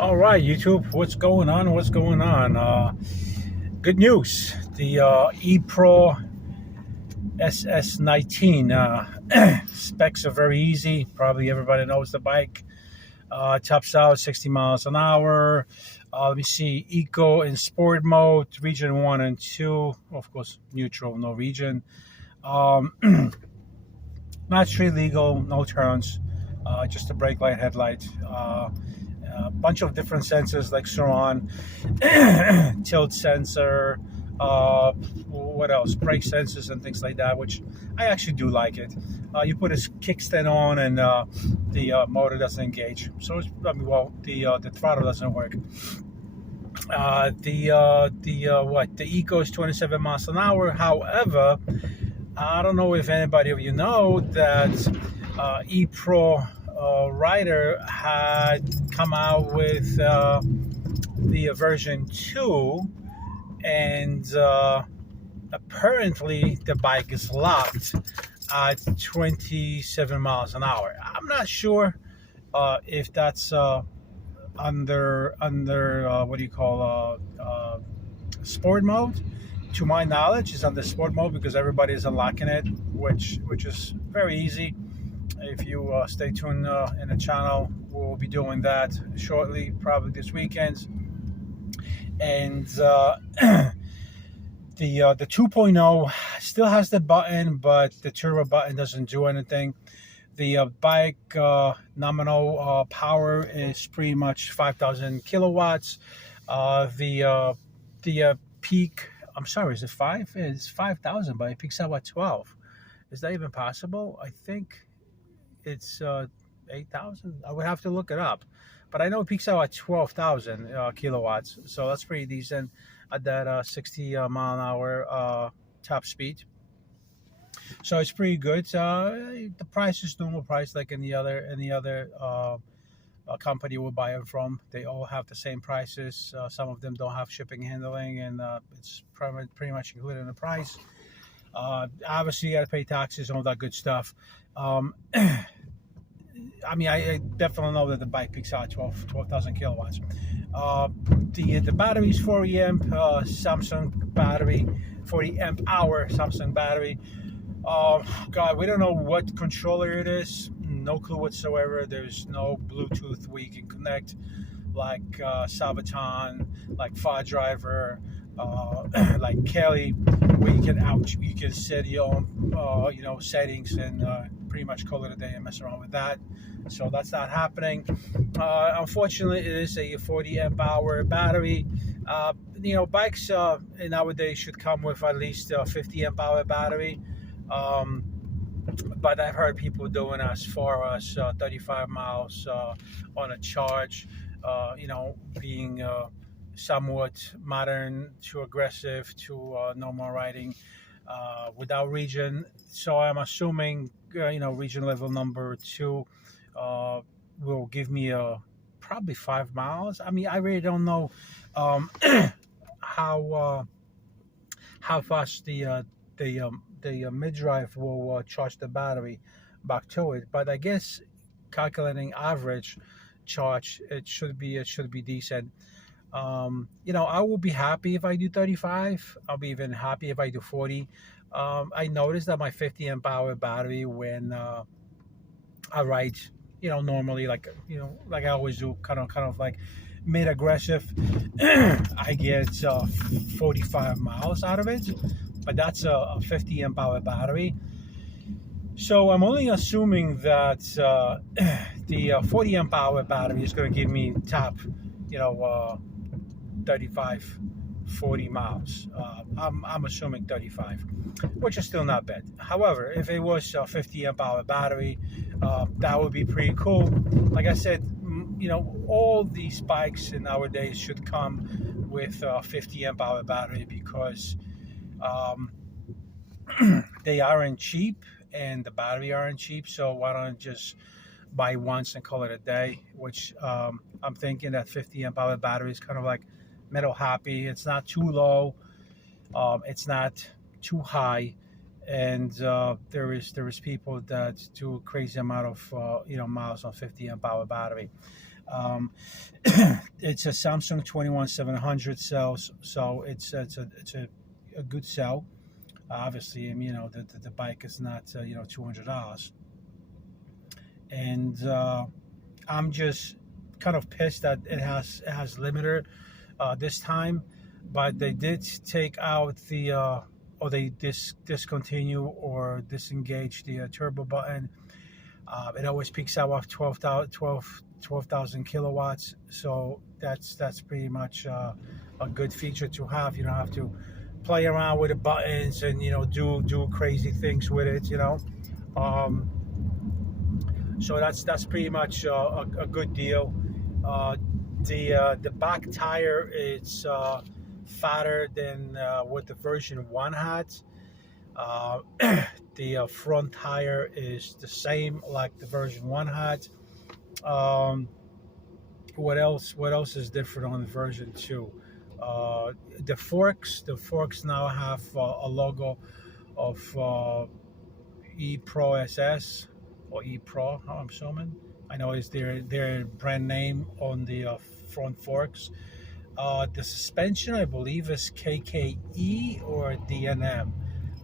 All right, YouTube, what's going on? What's going on? Good news. The ePro SS19 specs are very easy. Probably everybody knows the bike. Tops out 60 miles an hour. Let me see. Eco and sport mode, region 1 and 2. Of course, neutral, no region. Um, Not street legal, no turns. Just a brake light, headlight. A bunch of different sensors like Suron, tilt sensor, what else? Brake sensors and things like that, which I actually do like it. You put a kickstand on and the motor doesn't engage. So, the throttle doesn't work. The Eco is 27 miles an hour. However, I don't know if anybody of you know that ePro Rider had come out with the version 2, and apparently the bike is locked at 27 miles an hour. I'm not sure if that's under what do you call sport mode. To my knowledge, is under sport mode because everybody is unlocking it, which is very easy. If you stay tuned in the channel, we'll be doing that shortly, probably this weekend. And the 2.0 still has the button, but the turbo button doesn't do anything. The bike nominal power is pretty much 5,000 kilowatts. The peak, I'm sorry, is it 5? It's 5,000, but it peaks out at 12. Is that even possible? I think it's 8,000. I would have to look it up, but I know it peaks out at 12,000 kilowatts, so that's pretty decent at that 60 mile an hour top speed. So it's pretty good. The price is normal price like any other company would buy them from. They all have the same prices. Some of them don't have shipping, handling, and it's pretty much included in the price. Obviously, you got to pay taxes and all that good stuff. I definitely know that the bike peaks out 12,000 kilowatts. The battery is 40 amp Samsung battery, 40 amp hour Samsung battery. God, we don't know what controller it is. No clue whatsoever. There's no Bluetooth where you can connect, like Sabaton, like Far Driver, like Kelly, where you can set your own settings and pretty much call it a day and mess around with that. So that's not happening. Unfortunately, it is a 40 amp hour battery. Bikes nowadays should come with at least a 50 amp hour battery. But I've heard people doing as far as 35 miles on a charge, being somewhat modern to aggressive to normal riding without region. So I'm assuming, region level number 2 will give me probably 5 miles. I mean, I really don't know um, how fast the mid drive will charge the battery back to it. But I guess calculating average charge, it should be decent. I will be happy if I do 35. I'll be even happy if I do 40. I noticed that my 50 amp hour battery, when I ride, normally, like I always do, kind of like mid aggressive, I get 45 miles out of it. But that's a 50 amp hour battery. So I'm only assuming that the 40 amp hour battery is going to give me top, 35, 40 miles. I'm assuming 35, which is still not bad. However, if it was a 50 amp hour battery, that would be pretty cool. Like I said, all these bikes nowadays should come with a 50 amp hour battery because um, they aren't cheap and the battery aren't cheap. So why don't just buy once and call it a day? Which I'm thinking that 50 amp hour battery is kind of like middle happy. It's not too low. It's not too high. and there is people that do a crazy amount of miles on 50 amp hour battery. Um, it's a Samsung 21700 cells, so it's a good cell. Obviously, the bike is not $200, and I'm just kind of pissed that it has limiter this time, but they did take out the or they discontinue or disengage the turbo button. It always peaks out of 12,000 kilowatts, so that's pretty much a good feature to have. You don't have to play around with the buttons and do crazy things with it. Um, so that's pretty much a good deal. Uh, the back tire is fatter than what the version 1 had. Uh, the front tire is the same like the version 1 had. Um, what else? What else is different on the version 2? The forks now have a logo of ePro SS or ePro. I'm assuming. I know it's their brand name on the front forks. The suspension, I believe, is KKE or DNM.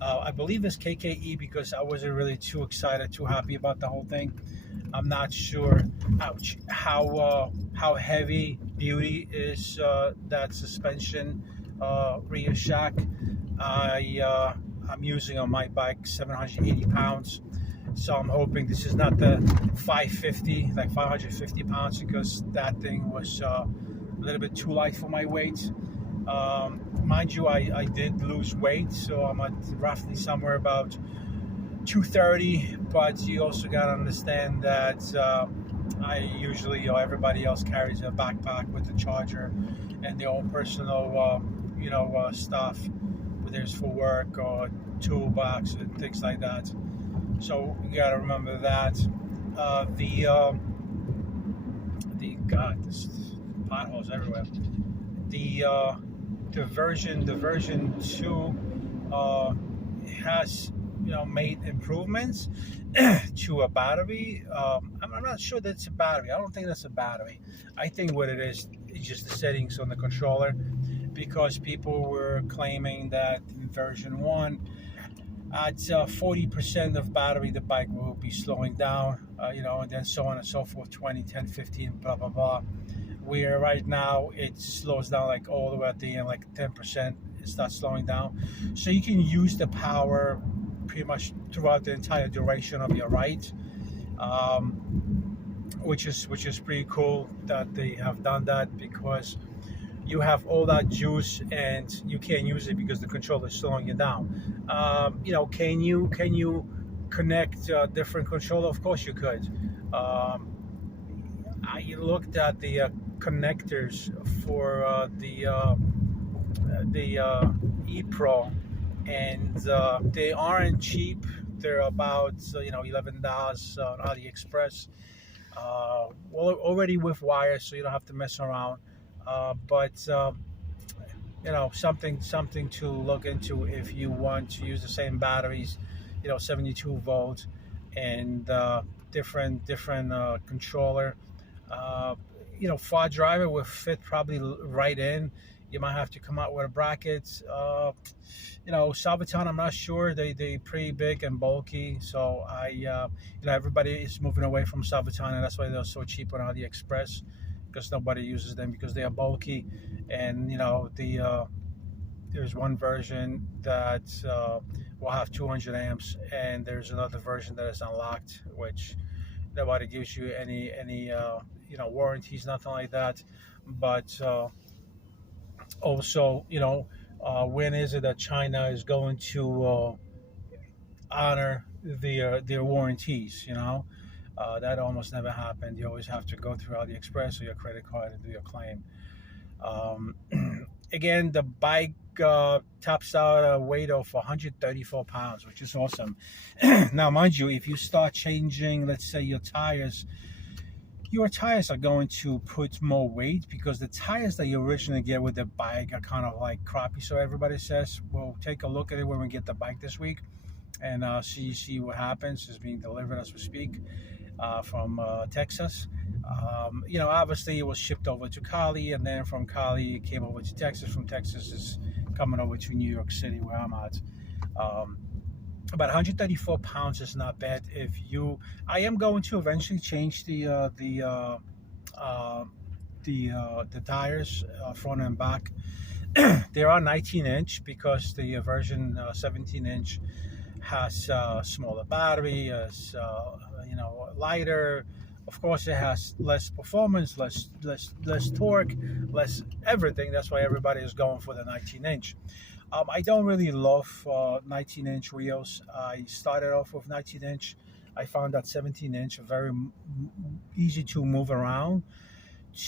I believe it's KKE because I wasn't really too excited, too happy about the whole thing. I'm not sure how heavy duty is that suspension rear shock. I'm using on my bike 780 pounds, so I'm hoping this is not the 550 pounds, because that thing was a little bit too light for my weight. Mind you, I did lose weight, so I'm at roughly somewhere about 230, but you also got to understand that I usually, everybody else carries a backpack with a charger and their own personal stuff, whether it's for work or toolbox and things like that. So you got to remember that. There's potholes everywhere. The version 2 has made improvements to a battery. I'm not sure that's a battery. I don't think that's a battery. I think what it is just the settings on the controller, because people were claiming that in version 1 at 40% of battery the bike will be slowing down, and then so on and so forth, 20, 10, 15, blah blah blah. Where right now it slows down like all the way at the end, like 10%. It starts slowing down, so you can use the power pretty much throughout the entire duration of your ride, which is pretty cool that they have done that, because you have all that juice and you can't use it because the controller is slowing you down. Can you connect a different controller? Of course you could. I looked at the connectors for the ePro, and they aren't cheap. They're about $11 on AliExpress. Well, already with wires, so you don't have to mess around. But something to look into if you want to use the same batteries, 72 volts, and different controller. Far driver will fit probably right in. You might have to come out with a bracket. Salvaton, I'm not sure. They pretty big and bulky, so everybody is moving away from Salvaton, and that's why they're so cheap on AliExpress, because nobody uses them because they are bulky. And there's one version that will have 200 amps, and there's another version that is unlocked, which nobody gives you any warranties, nothing like that. But also, when is it that China is going to honor their warranties? That almost never happened. You always have to go through AliExpress or your credit card to do your claim. Again, the bike tops out a weight of 134 pounds, which is awesome. Now, mind you, if you start changing, let's say, your tires are going to put more weight, because the tires that you originally get with the bike are kind of like crappy, so everybody says. We'll take a look at it when we get the bike this week. and see what happens. It's being delivered as we speak from Texas. Obviously it was shipped over to Cali, and then from Cali it came over to Texas. From Texas it's coming over to New York City, where I'm at. About 134 pounds is not bad. I am going to eventually change the tires, front and back. They are 19-inch because the version 17-inch has smaller battery, has lighter. Of course, it has less performance, less torque, less everything. That's why everybody is going for the 19-inch. I don't really love 19-inch wheels. I started off with 19-inch. I found that 17-inch very easy to move around,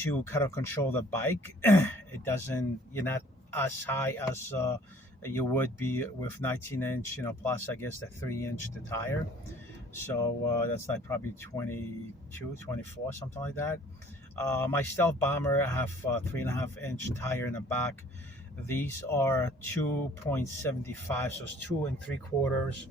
to kind of control the bike. You're not as high as you would be with 19-inch, plus I guess the 3-inch the tire. So that's like probably 22, 24, something like that. My Stealth Bomber, I have 3.5-inch tire in the back. These are 2.75, so it's 2 3/4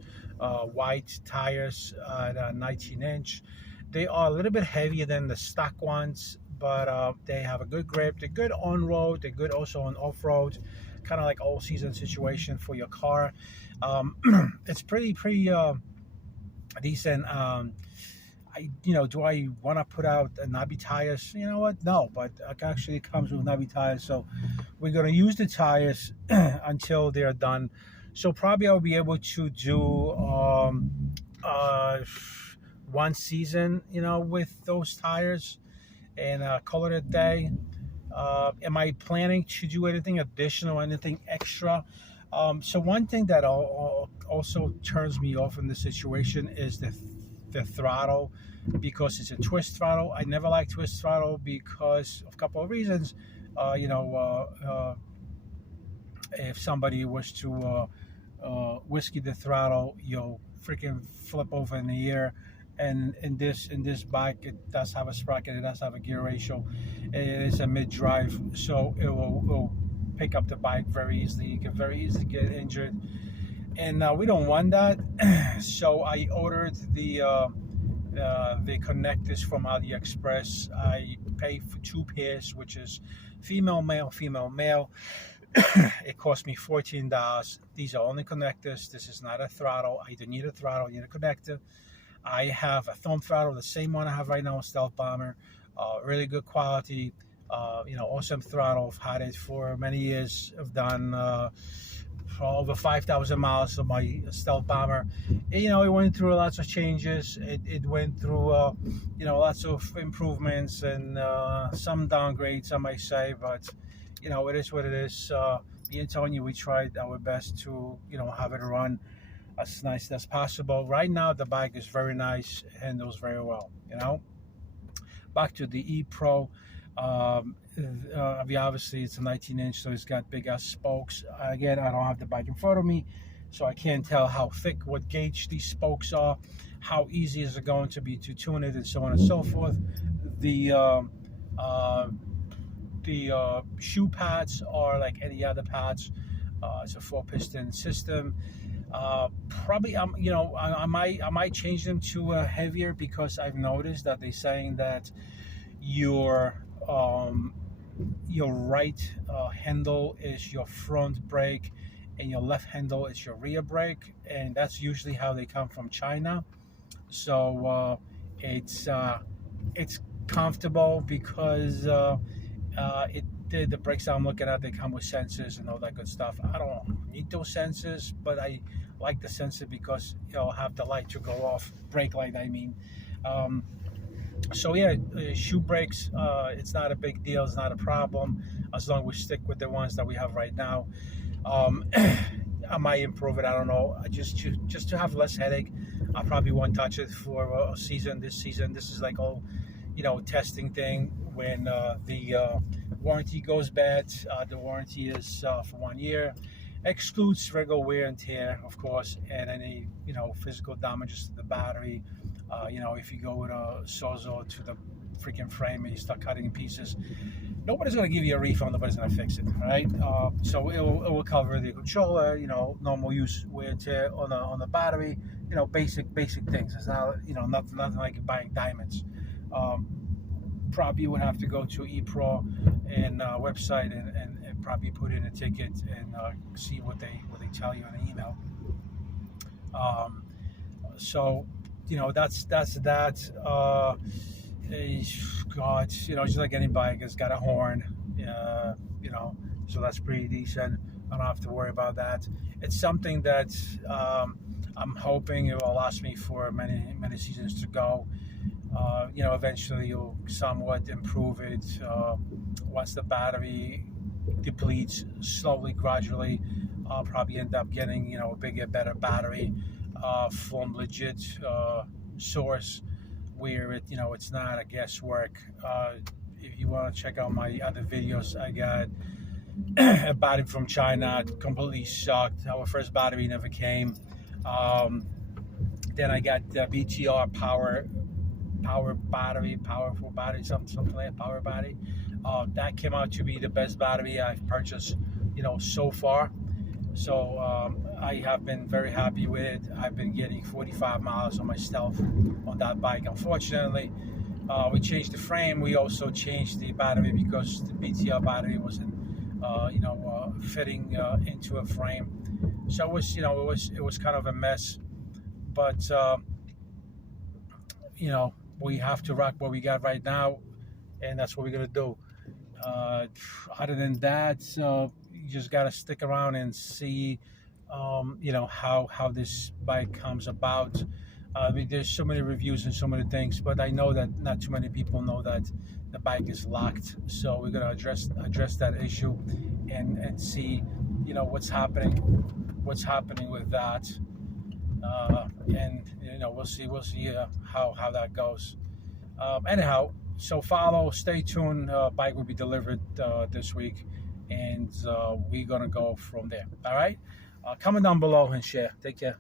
white tires at 19-inch. They are a little bit heavier than the stock ones, but they have a good grip. They're good on road. They're good also on off road, kind of like all season situation for your car. It's pretty decent. Do I want to put out knobby tires? You know what? No, but it actually comes with knobby tires. So we're going to use the tires until they're done. So probably I'll be able to do one season, with those tires, and call it a day. Am I planning to do anything additional, anything extra? So one thing that also turns me off in this situation is the throttle, because it's a twist throttle. I never like twist throttle because of a couple of reasons. If somebody was to whiskey the throttle, you'll freaking flip over in the air. And in this bike, it does have a sprocket, it does have a gear ratio, it is a mid-drive, so it will pick up the bike very easily. You can very easily get injured, and we don't want that. So I ordered the connectors from AliExpress. I paid for 2 pairs, which is female, male, female, male. It cost me $14. These are only connectors. This is not a throttle. I don't need a throttle, I need a connector. I have a thumb throttle, the same one I have right now, Stealth Bomber. Really good quality. Awesome throttle. I've had it for many years. I've done over 5,000 miles of my Stealth Bomber. It went through lots of changes. It went through lots of improvements and some downgrades, I might say, but it is what it is. Me and Tony, we tried our best to have it run as nice as possible. Right now the bike is very nice, handles very well. Back to the E-Pro. Obviously it's a 19-inch, so it's got big ass spokes. Again, I don't have the bike in front of me, so I can't tell how thick, what gauge these spokes are, how easy is it going to be to tune it, and so on and so forth. The shoe pads are like any other pads. It's a 4-piston system. Probably I might change them to heavier, because I've noticed that they're saying that your right handle is your front brake and your left handle is your rear brake, and that's usually how they come from China. So it's comfortable because the brakes I'm looking at, they come with sensors and all that good stuff. I don't need those sensors, but I like the sensor because have the light to go off, brake light I mean. So yeah, shoe brakes, it's not a big deal, it's not a problem, as long as we stick with the ones that we have right now. I might improve it, I don't know, just to have less headache. I probably won't touch it for a season. This season, this is like all testing thing. When the warranty goes bad, the warranty is for 1 year, excludes regular wear and tear, of course, and any physical damages to the battery. If you go with a Sozo to the freaking frame and you start cutting in pieces, nobody's going to give you a refund. Nobody's going to fix it, right? So it will cover the controller, normal use wear and tear on the battery, basic things. It's not, nothing like buying diamonds. Probably would have to go to ePro and website and probably put in a ticket and see what they tell you in the email. So that's that. God, just like any bike, it's got a horn, so that's pretty decent. I don't have to worry about that. It's something that I'm hoping it will last me for many seasons to go. Eventually you'll somewhat improve it once the battery depletes slowly, gradually. I'll probably end up getting a bigger, better battery from legit source where it's not a guesswork. If you want to check out my other videos, I got a battery from China, completely sucked. Our first battery never came. Then I got the BTR powerful battery, something like that, power battery. That came out to be the best battery I've purchased, so far. So I have been very happy with it. I've been getting 45 miles on my Stealth on that bike. Unfortunately, we changed the frame. We also changed the battery because the BTR battery wasn't, fitting into a frame. So it was kind of a mess. But we have to rock what we got right now, and that's what we're gonna do. Other than that, you just gotta stick around and see, how this bike comes about. There's so many reviews and so many things, but I know that not too many people know that the bike is locked. So we're gonna address that issue and see, what's happening with that. And we'll see how that goes. Anyhow, so stay tuned. Bike will be delivered this week, and we're gonna go from there. All right, comment down below and share. Take care.